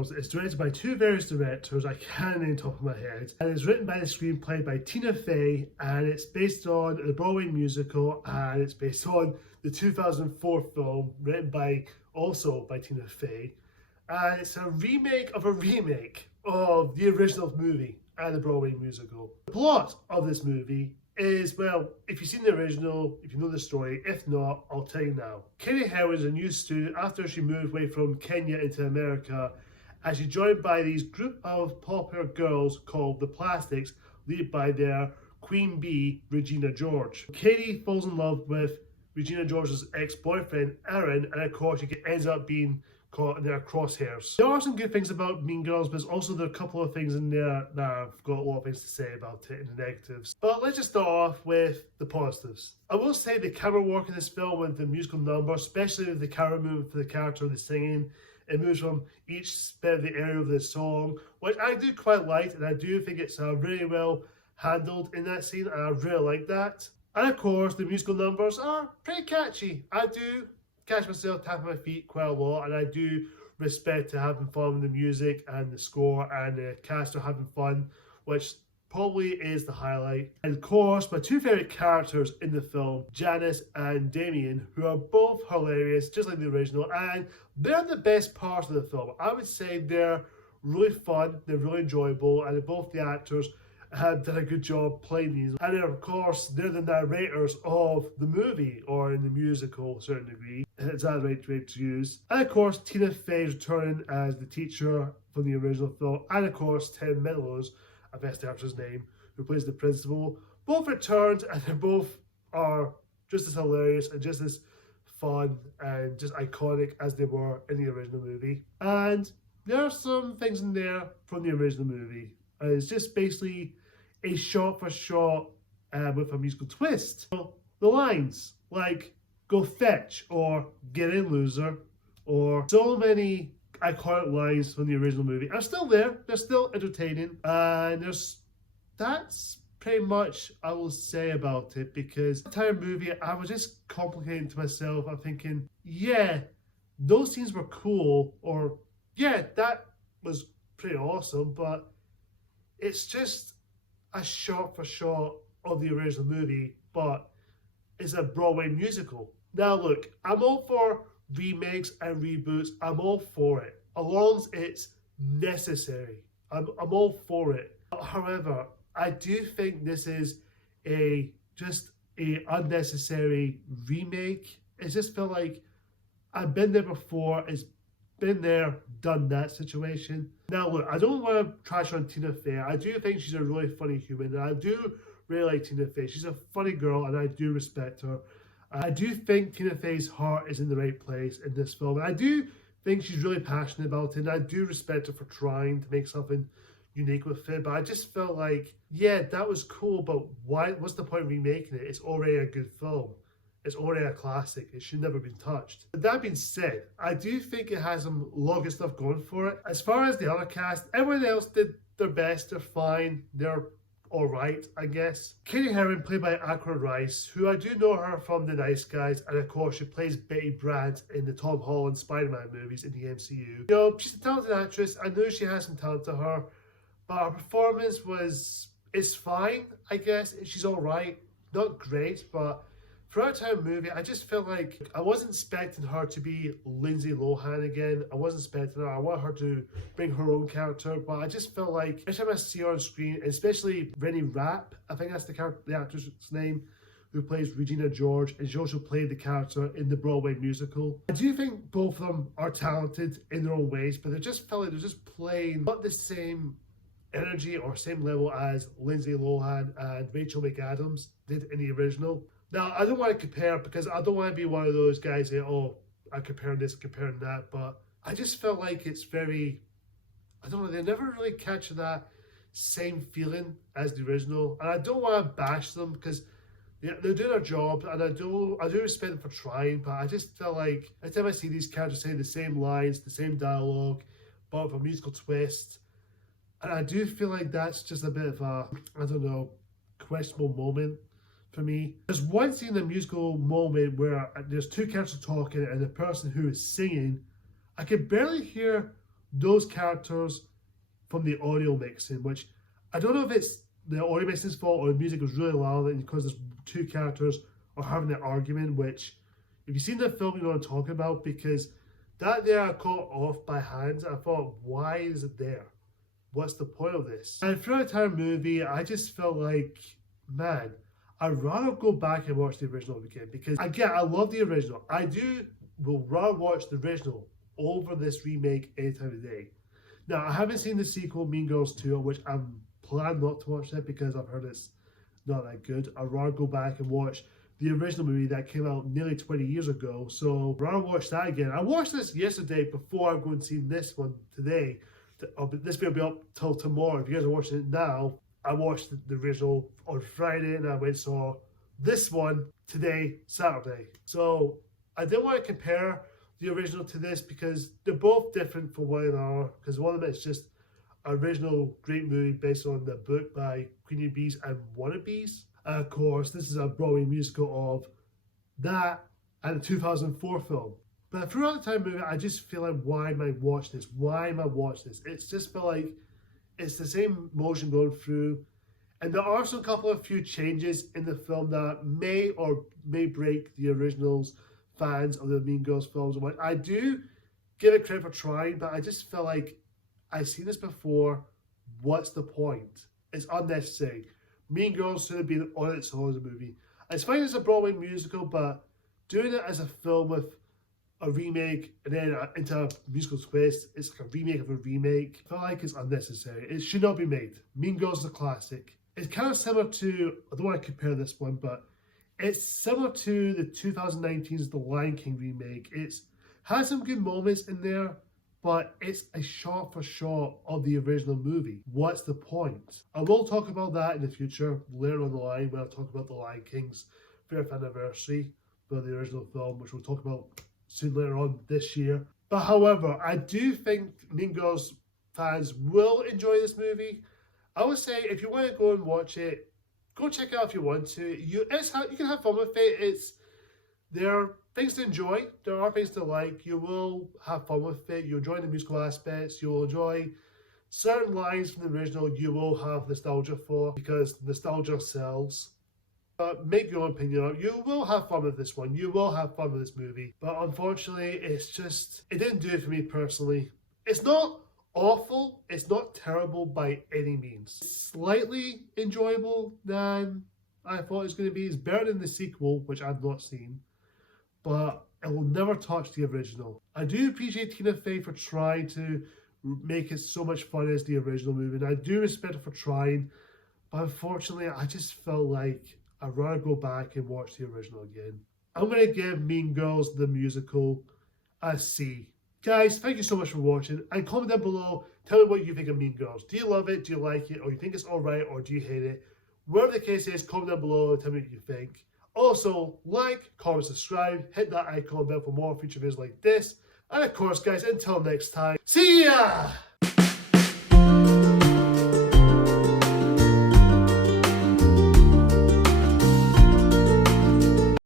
Meangirls is directed by two various directors, I can't name top of my head, and it's written by the screenplay by Tina Fey, and it's based on the Broadway musical, and it's based on the 2004 film written also by Tina Fey, and it's a remake of the original movie and the Broadway musical. The plot of this movie is, well, if you've seen the original, if you know the story, if not, I'll tell you now. Katie Howard is a new student after she moved away from Kenya into America, and she's joined by these group of popular girls called the Plastics, led by their Queen Bee, Regina George. Katie falls in love with Regina George's ex-boyfriend, Aaron, and of course she ends up being caught in their crosshairs. There are some good things about Meangirls, but also there are a couple of things in there that I've got a lot of things to say about it and the negatives. But let's just start off with the positives. I will say the camera work in this film with the musical number, especially with the camera movement for the character of the singing, it moves from each bit of the area of the song, which I do quite like, and I do think it's really well handled in that scene, and I really like that. And of course, the musical numbers are pretty catchy. I do catch myself tapping my feet quite a lot, and I do respect to having fun with the music and the score, and the cast are having fun, which probably is the highlight. And of course, my two favourite characters in the film, Janice and Damien, who are both hilarious, just like the original, and they're the best part of the film. I would say they're really fun, they're really enjoyable, and both the actors have done a good job playing these. And then of course, they're the narrators of the movie, or in the musical to a certain degree. It's that right way to use. And of course, Tina Fey is returning as the teacher from the original film. And of course, Tim Meadows, I best actor's name, who plays the principal. Both returned, and they both are just as hilarious and just as fun and just iconic as they were in the original movie. And there are some things in there from the original movie. It's just basically a shot for shot with a musical twist. So the lines like "Go fetch" or "Get in, loser," or so many iconic lines from the original movie are still there. They're still entertaining, and that's pretty much I will say about it, because the entire movie I was just complicating to myself. I'm thinking, yeah, those scenes were cool, or yeah, that was pretty awesome, but it's just a shot for shot of the original movie, but it's a Broadway musical. Now look, I'm all for remakes and reboots. I'm all for it, as long as it's necessary. I'm all for it. However, I do think this is just a unnecessary remake. It just felt like I've been there before. It's been there, done that situation. Now look, I don't want to trash on Tina Fey. I do think she's a really funny human, and I do really like Tina Fey. She's a funny girl, and I do respect her. I do think Tina Fey's heart is in the right place in this film. And I do think she's really passionate about it, and I do respect her for trying to make something unique with it. But I just felt like, yeah, that was cool, but what's the point of remaking it? It's already a good film. It's already a classic. It should never been touched. But that being said, I do think it has some longer stuff going for it. As far as the other cast, everyone else did their best. They're fine. They're all right, I guess. Katie Herron, played by Angourie Rice, who I do know her from The Nice Guys, and of course she plays Betty Brant in the Tom Holland Spider-Man movies in the MCU. You know, she's a talented actress. I know she has some talent to her, but her performance is fine, I guess. She's all right. Not great, but throughout the entire movie, I just felt like I wasn't expecting her to be Lindsay Lohan again. I wasn't expecting her. I want her to bring her own character, but I just felt like every time I see her on screen, especially Reneé Rapp, I think that's the actress' name, who plays Regina George, and she also played the character in the Broadway musical. I do think both of them are talented in their own ways, but they just felt like they're just playing not the same energy or same level as Lindsay Lohan and Rachel McAdams did in the original. Now, I don't want to compare, because I don't want to be one of those guys that, oh, I'm comparing this, comparing that, but I just felt like it's very, I don't know, they never really catch that same feeling as the original. And I don't want to bash them, because they're doing their job, and I do respect them for trying, but I just felt like every time I see these characters saying the same lines, the same dialogue, but with a musical twist, and I do feel like that's just a bit of a, I don't know, questionable moment for me. There's one scene in the musical moment where there's two characters talking, and the person who is singing, I could barely hear those characters from the audio mixing, which I don't know if it's the audio mixing's fault or the music was really loud and because there's two characters are having an argument, which if you've seen the film you know what I'm talking about, because that there I caught off by hand. I thought, why is it there? What's the point of this? And throughout the entire movie, I just felt like, man, I'd rather go back and watch the original again, because again, I love the original. Will rather watch the original over this remake any time of day. Now, I haven't seen the sequel, Mean Girls 2, which I'm planning not to watch that because I've heard it's not that good. I'd rather go back and watch the original movie that came out nearly 20 years ago. So I'd rather watch that again. I watched this yesterday before I'm going to see this one today. This will be up till tomorrow. If you guys are watching it now, I watched the original on Friday and I went and saw this one today, Saturday. So I didn't want to compare the original to this because they're both different from one another, because one of them is just an original great movie based on the book by Queen Bees and Wannabes. And of course, this is a Broadway musical of that and the 2004 film. But throughout the time movie, I just feel like, why am I watching this? Why am I watching this? It's just feel like it's the same motion going through. And there are some couple of few changes in the film that may break the original's fans of the Mean Girls films. I do give it credit for trying, but I just feel like I've seen this before. What's the point? It's unnecessary. Mean Girls should have been on its own as a movie. It's fine as a Broadway musical, but doing it as a film with a remake and then into a musical twist, it's like a remake of a remake. I feel like it's unnecessary. It should not be made. Mean Girls is a classic. It's kind of similar to, I don't want to compare this one, but it's similar to the 2019's The Lion King remake. It's has some good moments in there, but it's a shot for shot of the original movie. What's the point? I will talk about that in the future, later on the line, when I talk about The Lion King's 5th anniversary for the original film, which we'll talk about soon later on this year. But however, I do think Mean Girls fans will enjoy this movie. I would say if you want to go and watch it, go check it out if you want to. You can have fun with it. There are things to enjoy. There are things to like. You will have fun with it. You'll enjoy the musical aspects. You'll enjoy certain lines from the original. You will have nostalgia for, because nostalgia sells. But make your own opinion up. You will have fun with this one. You will have fun with this movie. But unfortunately, it didn't do it for me personally. It's not awful. It's not terrible by any means. It's slightly enjoyable than I thought it was going to be. It's better than the sequel, which I've not seen. But it will never touch the original. I do appreciate Tina Fey for trying to make it so much fun as the original movie. And I do respect her for trying. But unfortunately, I just felt like I'd rather go back and watch the original again. I'm going to give Mean Girls the musical a C. Guys, thank you so much for watching, and comment down below, tell me what you think of Mean Girls. Do you love it, do you like it, or you think it's alright, or do you hate it? Whatever the case is, comment down below and tell me what you think. Also, like, comment, subscribe, hit that icon bell for more future videos like this. And of course guys, until next time, see ya!